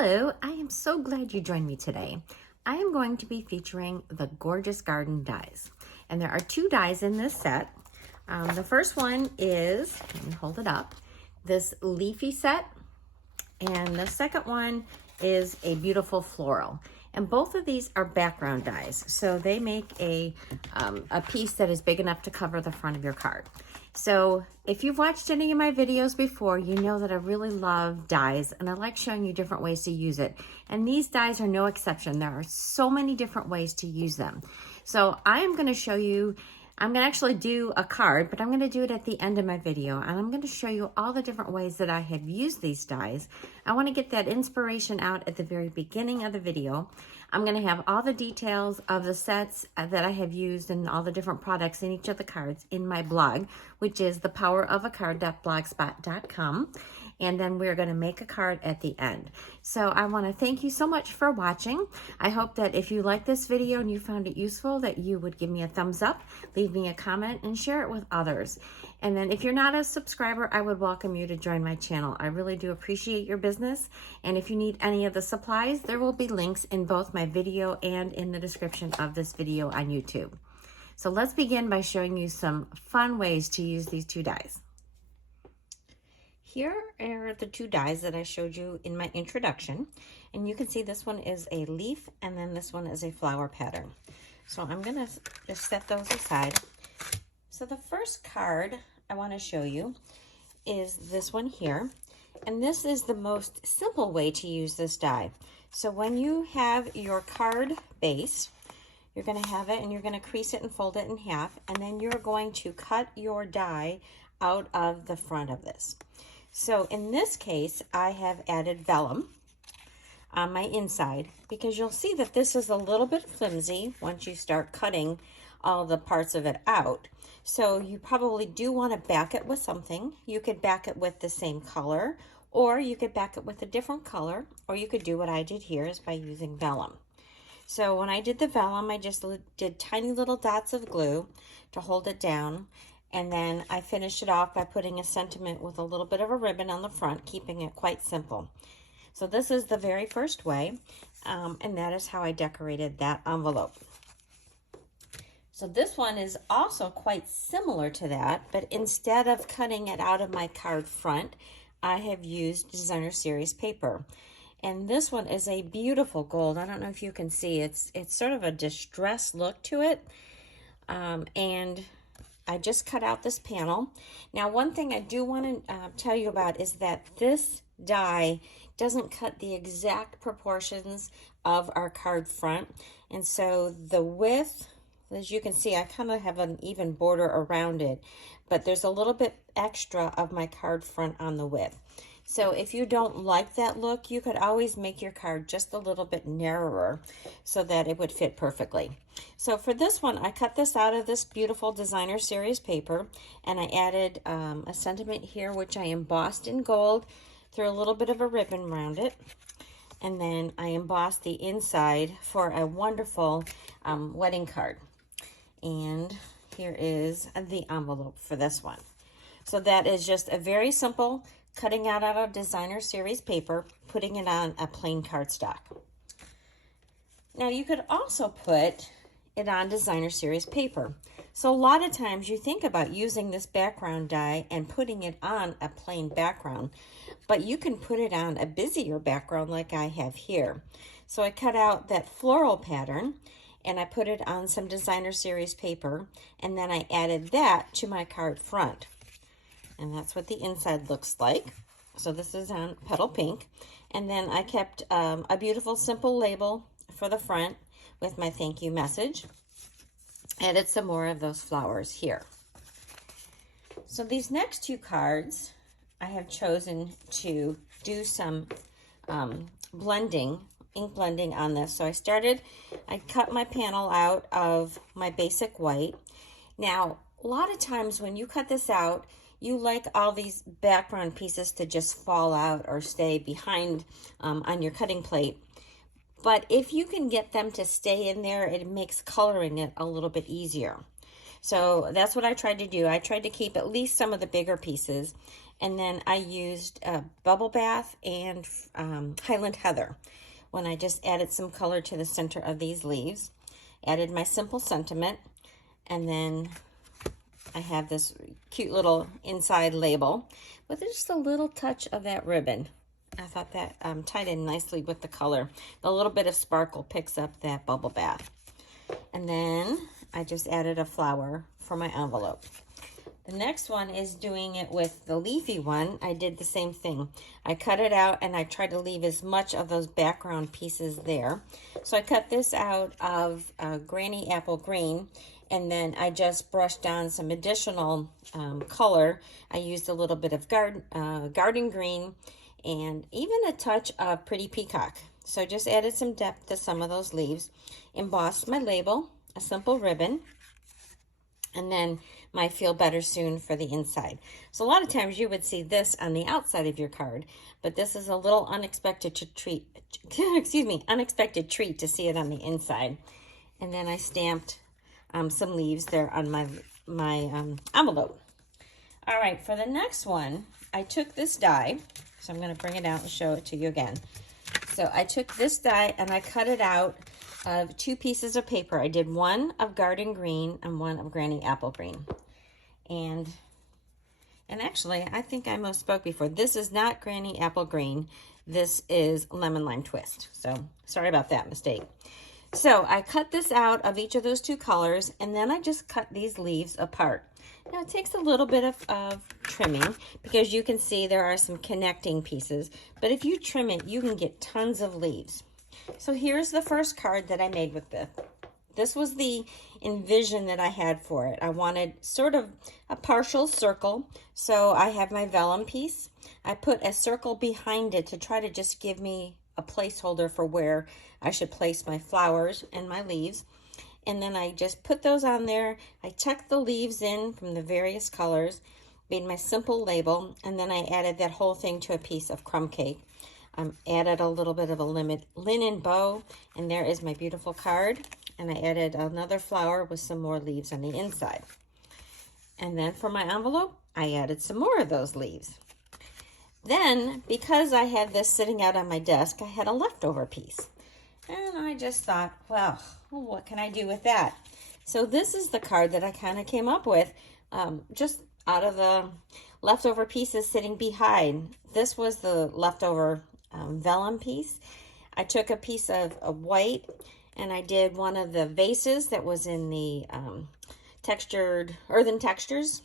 Hello, I am so glad you joined me today. I am going to be featuring the Gorgeous Garden dies. And there are two dies in this set. The first one is, let me hold it up, this leafy set. And the second one is a beautiful floral. And both of these are background dies. So they make a piece that is big enough to cover the front of your card. So if you've watched any of my videos before, you know that I really love dies and I like showing you different ways to use it. And these dies are no exception. There are so many different ways to use them. So I am going to show you, I'm going to actually do a card, but I'm going to do it at the end of my video. And I'm going to show you all the different ways that I have used these dies. I want to get that inspiration out at the very beginning of the video. I'm going to have all the details of the sets that I have used and all the different products in each of the cards in my blog, which is thepowerofacard.blogspot.com. And then we're going to make a card at the end. So I want to thank you so much for watching. I hope that if you like this video and you found it useful, that you would give me a thumbs up, leave me a comment, and share it with others. And then if you're not a subscriber, I would welcome you to join my channel. I really do appreciate your business. And if you need any of the supplies, there will be links in both my video and in the description of this video on YouTube. So let's begin by showing you some fun ways to use these two dies. Here are the two dies that I showed you in my introduction. And you can see this one is a leaf and then this one is a flower pattern. So I'm going to just set those aside. So the first card I want to show you is this one here. And this is the most simple way to use this die. So when you have your card base, you're going to have it and you're going to crease it and fold it in half. And then you're going to cut your die out of the front of this. So in this case, I have added vellum on my inside because you'll see that this is a little bit flimsy once you start cutting all the parts of it out. So you probably do want to back it with something. You could back it with the same color, or you could back it with a different color, or you could do what I did here is by using vellum. So when I did the vellum, I just did tiny little dots of glue to hold it down. And then I finished it off by putting a sentiment with a little bit of a ribbon on the front, keeping it quite simple. So this is the very first way, and that is how I decorated that envelope. So this one is also quite similar to that, but instead of cutting it out of my card front, I have used designer series paper. And this one is a beautiful gold. I don't know if you can see, it's sort of a distressed look to it. And I just cut out this panel. Now, one thing I do want to tell you about is that this die doesn't cut the exact proportions of our card front. And so the width, as you can see, I kind of have an even border around it, but there's a little bit extra of my card front on the width. So if you don't like that look, you could always make your card just a little bit narrower so that it would fit perfectly. So for this one, I cut this out of this beautiful designer series paper, and I added a sentiment here, which I embossed in gold through a little bit of a ribbon around it. And then I embossed the inside for a wonderful wedding card. And here is the envelope for this one. So that is just a very simple cutting out of designer series paper, putting it on a plain cardstock. Now you could also put it on designer series paper. So a lot of times you think about using this background die and putting it on a plain background, but you can put it on a busier background like I have here. So I cut out that floral pattern and I put it on some designer series paper, and then I added that to my card front. And that's what the inside looks like. So this is on Petal Pink. And then I kept a beautiful simple label for the front with my thank you message. Added some more of those flowers here. So these next two cards, I have chosen to do some blending, ink blending on this. So I cut my panel out of my basic white. Now, a lot of times when you cut this out, you like all these background pieces to just fall out or stay behind on your cutting plate. But if you can get them to stay in there, it makes coloring it a little bit easier. So that's what I tried to do. I tried to keep at least some of the bigger pieces And then I used Bubble Bath and Highland Heather when I just added some color to the center of these leaves. Added my simple sentiment, and then I have this cute little inside label with just a little touch of that ribbon. I thought that tied in nicely with the color. A little bit of sparkle picks up that Bubble Bath. And then I just added a flower for my envelope. The next one is doing it with the leafy one. I did the same thing. I cut it out and I tried to leave as much of those background pieces there. So I cut this out of Granny Apple Green, and then I just brushed down some additional color. I used a little bit of garden green and even a touch of Pretty Peacock. So just added some depth to some of those leaves. Embossed my label, a simple ribbon, and then my Feel Better Soon for the inside. So a lot of times you would see this on the outside of your card, but this is a little unexpected treat unexpected treat to see it on the inside. And then I stamped some leaves there on my envelope. All right, for the next one, I took this die, so I'm going to bring it out and show it to you again. So I took this die and I cut it out of 2 pieces of paper. I did one of Garden Green and one of Granny Apple Green. And actually, I think I misspoke before. This is not Granny Apple Green. This is Lemon Lime Twist. So sorry about that mistake. So I cut this out of each of those 2 colors, and then I just cut these leaves apart. Now it takes a little bit of trimming because you can see there are some connecting pieces. But if you trim it, you can get tons of leaves. So here's the first card that I made with this. This was the envision that I had for it. I wanted sort of a partial circle. So I have my vellum piece. I put a circle behind it to try to just give me a placeholder for where I should place my flowers and my leaves. And then I just put those on there. I tucked the leaves in from the various colors, made my simple label, and then I added that whole thing to a piece of crumb cake. Added a little bit of a linen bow, and there is my beautiful card. And I added another flower with some more leaves on the inside. And then for my envelope, I added some more of those leaves. Then, because I had this sitting out on my desk, I had a leftover piece. And I just thought, well, what can I do with that? So this is the card that I kind of came up with, just out of the leftover pieces sitting behind. This was the leftover vellum piece. I took a piece of white and I did one of the vases that was in the textured earthen textures,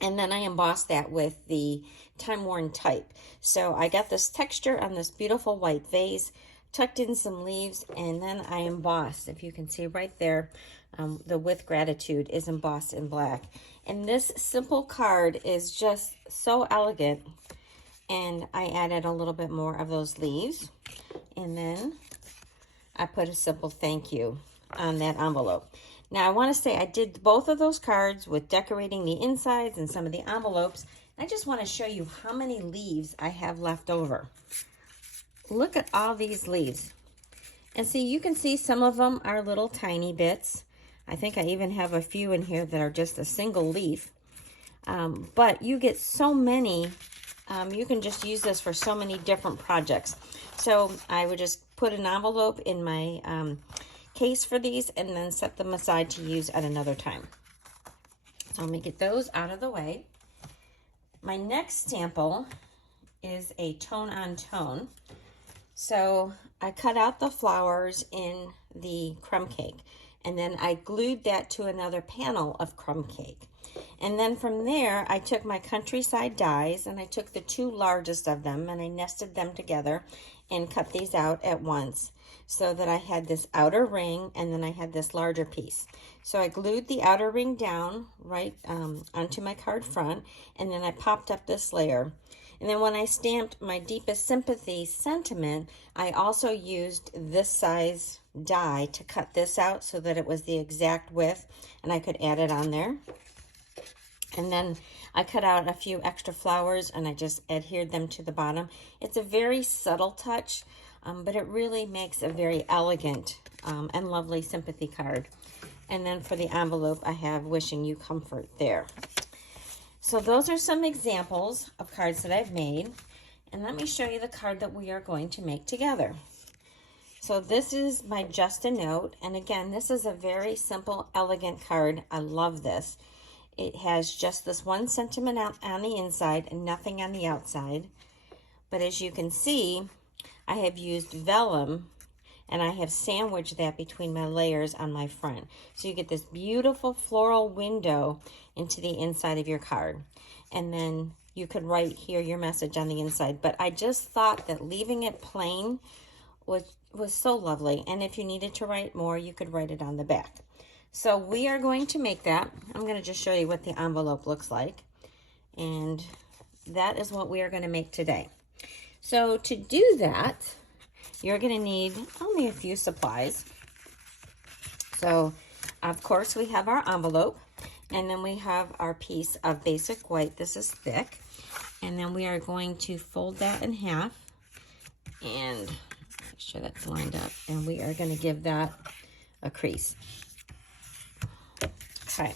and then I embossed that with the time-worn type. So I got this texture on this beautiful white vase, tucked in some leaves, and then I embossed. If you can see right there, the With Gratitude is embossed in black. And this simple card is just so elegant. And I added a little bit more of those leaves. And then I put a simple thank you on that envelope. Now I want to say I did both of those cards with decorating the insides and some of the envelopes. I just want to show you how many leaves I have left over. Look at all these leaves. And see, you can see some of them are little tiny bits. I think I even have a few in here that are just a single leaf. But you get so many. You can just use this for so many different projects. So I would just put an envelope in my case for these and then set them aside to use at another time. So let me get those out of the way. My next sample is a tone on tone. So I cut out the flowers in the crumb cake, and then I glued that to another panel of crumb cake. And then from there, I took my countryside dies and I took the 2 largest of them and I nested them together and cut these out at once so that I had this outer ring and then I had this larger piece. So I glued the outer ring down right onto my card front, and then I popped up this layer. And then when I stamped my Deepest Sympathy sentiment, I also used this size die to cut this out so that it was the exact width and I could add it on there. And then I cut out a few extra flowers and I just adhered them to the bottom. It's a very subtle touch, but it really makes a very elegant and lovely sympathy card. And then for the envelope, I have Wishing You Comfort there. So those are some examples of cards that I've made. And let me show you the card that we are going to make together. So this is my Just a Note. And again, this is a very simple, elegant card. I love this. It has just this one sentiment out on the inside and nothing on the outside. But as you can see, I have used vellum and I have sandwiched that between my layers on my front. So you get this beautiful floral window into the inside of your card. And then you could write here your message on the inside. But I just thought that leaving it plain was so lovely. And if you needed to write more, you could write it on the back. So we are going to make that. I'm going to just show you what the envelope looks like. And that is what we are going to make today. So to do that, you're going to need only a few supplies. So, of course, we have our envelope, and then we have our piece of basic white. This is thick, and then we are going to fold that in half and make sure that's lined up, and we are going to give that a crease. Okay.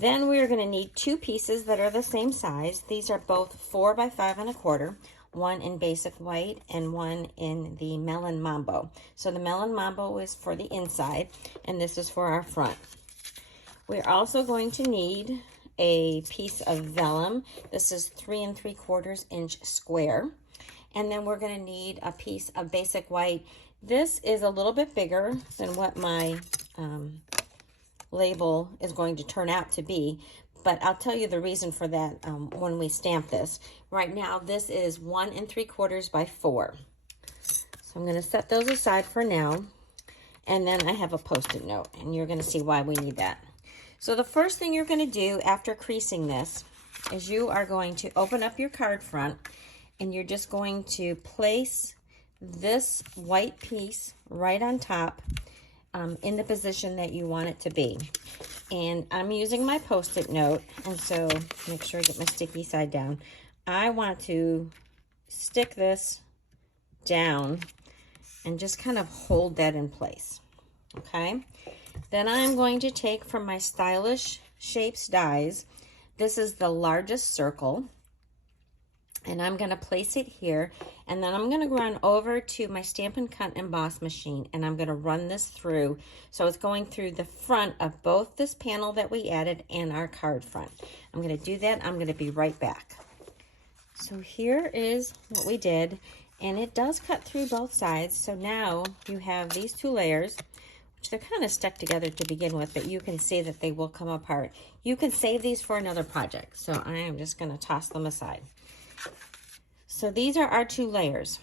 Then we are going to need two pieces that are the same size. These are both 4 by 5 1/4. One in basic white and one in the melon mambo. So the melon mambo is for the inside and this is for our front. We're also going to need a piece of vellum. This is 3 3/4 inch square. And then we're going to need a piece of basic white. This is a little bit bigger than what my label is going to turn out to be. But I'll tell you the reason for that when we stamp this. Right now, this is 1 3/4 by 4. So I'm going to set those aside for now. And then I have a Post-it note, and you're going to see why we need that. So the first thing you're going to do after creasing this is you are going to open up your card front, and you're just going to place this white piece right on top in the position that you want it to be. And I'm using my Post-it note, and so make sure I get my sticky side down. I want to stick this down and just kind of hold that in place, okay? Then I'm going to take from my Stylish Shapes dies, this is the largest circle, and I'm going to place it here, and then I'm going to run over to my Stampin' Cut Emboss machine, and I'm going to run this through. So it's going through the front of both this panel that we added and our card front. I'm going to do that. I'm going to be right back. So here is what we did, and it does cut through both sides. So now you have these two layers, which they're kind of stuck together to begin with, but you can see that they will come apart. You can save these for another project. So I am just going to toss them aside. So these are our two layers.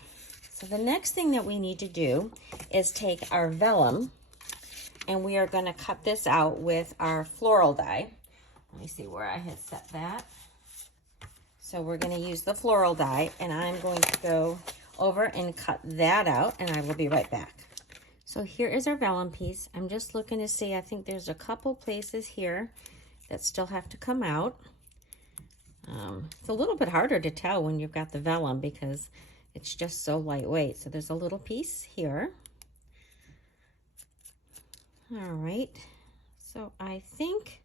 So the next thing that we need to do is take our vellum, and we are going to cut this out with our floral die. Let me see where I had set that. So we're going to use the floral die, and I'm going to go over and cut that out, and I will be right back. So here is our vellum piece. I'm just looking to see, I think there's a couple places here that still have to come out. It's a little bit harder to tell when you've got the vellum because it's just so lightweight. So there's a little piece here. All right. So I think,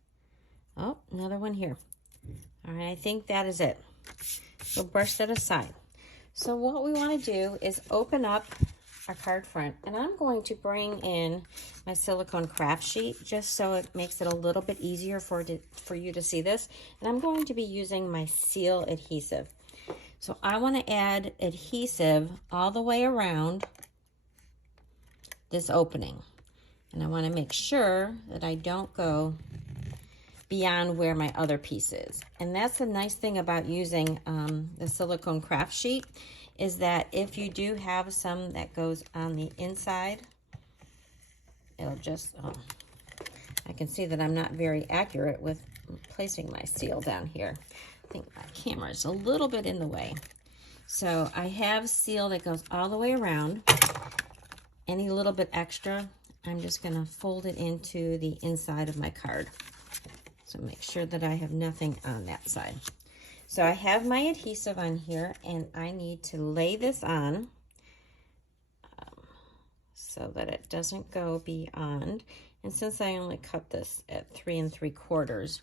oh, another one here. All right, I think that is it. So brush that aside. So what we want to do is open up our card front, and I'm going to bring in my silicone craft sheet just so it makes it a little bit easier for you to see this. And I'm going to be using my seal adhesive. So I want to add adhesive all the way around this opening. And I want to make sure that I don't go beyond where my other piece is. And that's the nice thing about using the silicone craft sheet, is that if you do have some that goes on the inside, it'll just, I can see that I'm not very accurate with placing my seal down here. I think my camera is a little bit in the way. So I have seal that goes all the way around. Any little bit extra, I'm just gonna fold it into the inside of my card. So make sure that I have nothing on that side. So I have my adhesive on here, and I need to lay this on so that it doesn't go beyond. And since I only cut this at 3 3/4,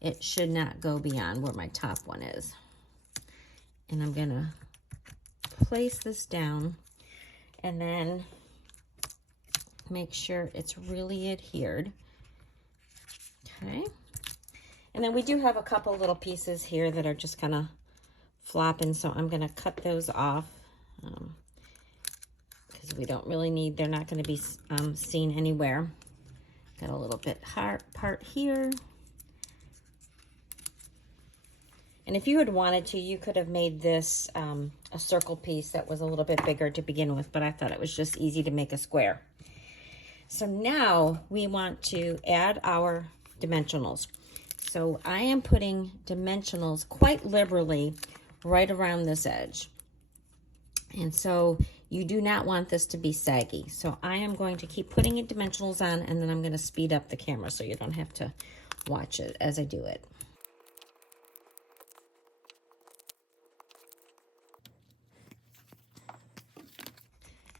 it should not go beyond where my top one is. And I'm gonna place this down and then make sure it's really adhered. Okay. And then we do have a couple little pieces here that are just kind of flopping, so I'm going to cut those off because we don't really need, they're not going to be seen anywhere. Got a little bit hard part here. And if you had wanted to, you could have made this a circle piece that was a little bit bigger to begin with, but I thought it was just easy to make a square. So now we want to add our dimensionals. So I am putting dimensionals quite liberally right around this edge. And so you do not want this to be saggy. So I am going to keep putting dimensionals on, and then I'm going to speed up the camera so you don't have to watch it as I do it.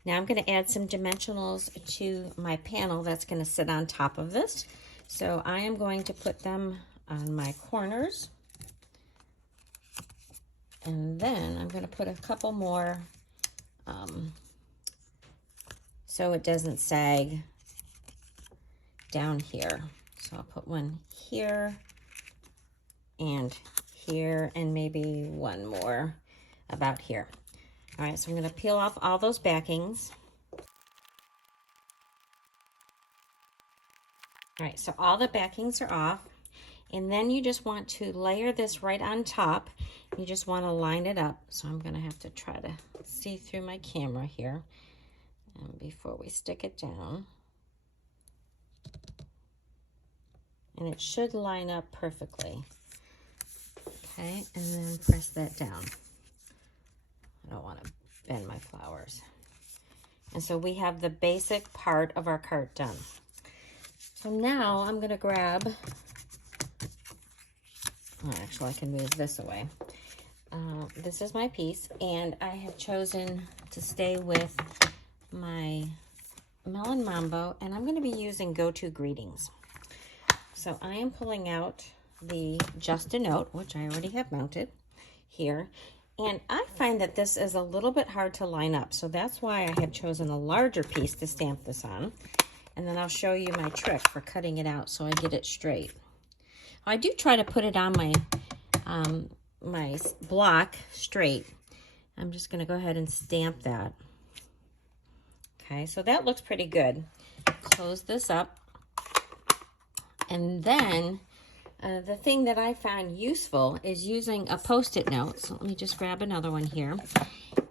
Now I'm going to add some dimensionals to my panel that's going to sit on top of this. So I am going to put them on my corners. And then I'm going to put a couple more so it doesn't sag down here. So I'll put one here and here and maybe one more about here. All right, so I'm going to peel off all those backings. All right, so all the backings are off. And then you just want to layer this right on top. You just want to line it up. So I'm going to have to try to see through my camera here before we stick it down. And it should line up perfectly. Okay, and then press that down. I don't want to bend my flowers. And so we have the basic part of our cart done. So now I'm going to grab, actually I can move this away. This is my piece, and I have chosen to stay with my Melon Mambo, and I'm going to be using Go-To Greetings. So I am pulling out the Just a Note, which I already have mounted here. And I find that this is a little bit hard to line up, so that's why I have chosen a larger piece to stamp this on. And then I'll show you my trick for cutting it out so I get it straight. I do try to put it on my my block straight. I'm just going to go ahead and stamp that. Okay, so that looks pretty good. Close this up. And then the thing that I found useful is using a Post-it note. So let me just grab another one here.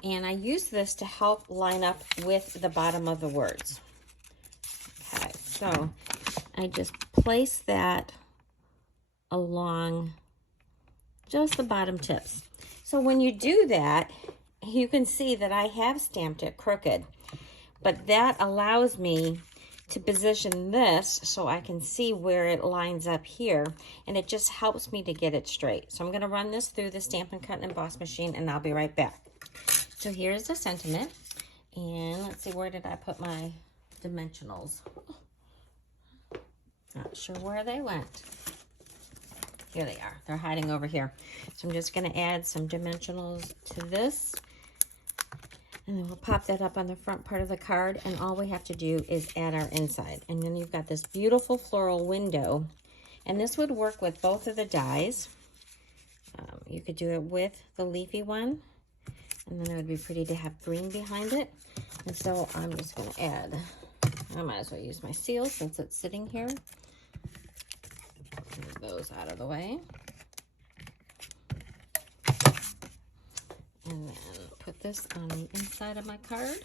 And I use this to help line up with the bottom of the words. Okay, so I just place that along just the bottom tips. So when you do that, you can see that I have stamped it crooked. But that allows me to position this so I can see where it lines up here, and it just helps me to get it straight. So I'm going to run this through the Stampin' Cut and Emboss machine, and I'll be right back. So here's the sentiment, and let's see, where did I put my dimensionals? Not sure where they went. Here they are. They're hiding over here. So I'm just going to add some dimensionals to this. And then we'll pop that up on the front part of the card, and all we have to do is add our inside. And then you've got this beautiful floral window, and this would work with both of the dies. You could do it with the leafy one, and then it would be pretty to have green behind it. And so I'm just going to add, I might as well use my seal since it's sitting here. Move those out of the way. And then put this on the inside of my card.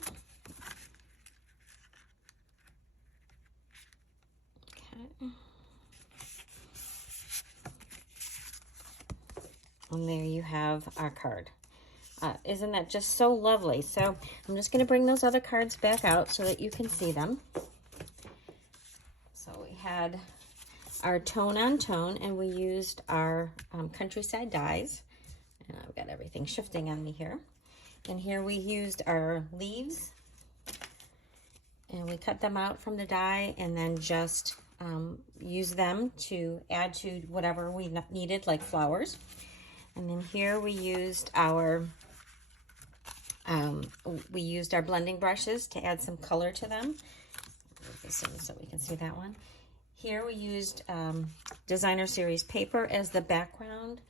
Okay. And there you have our card. Isn't that just so lovely? So I'm just going to bring those other cards back out so that you can see them. So we had our tone on tone, and we used our countryside dies. And I've got everything shifting on me here. And here we used our leaves, and we cut them out from the die and then just use them to add to whatever we needed, like flowers. And then here we used our blending brushes to add some color to them. Move this in so we can see that one. Here we used Designer Series paper as the background.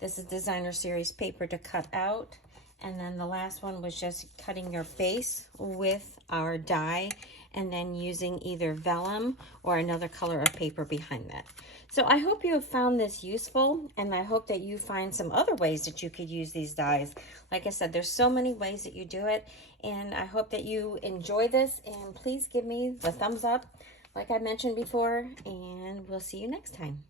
This is Designer Series paper to cut out. And then the last one was just cutting your face with our die and then using either vellum or another color of paper behind that. So I hope you have found this useful, and I hope that you find some other ways that you could use these dies. Like I said, there's so many ways that you do it, and I hope that you enjoy this, and please give me the thumbs up like I mentioned before, and we'll see you next time.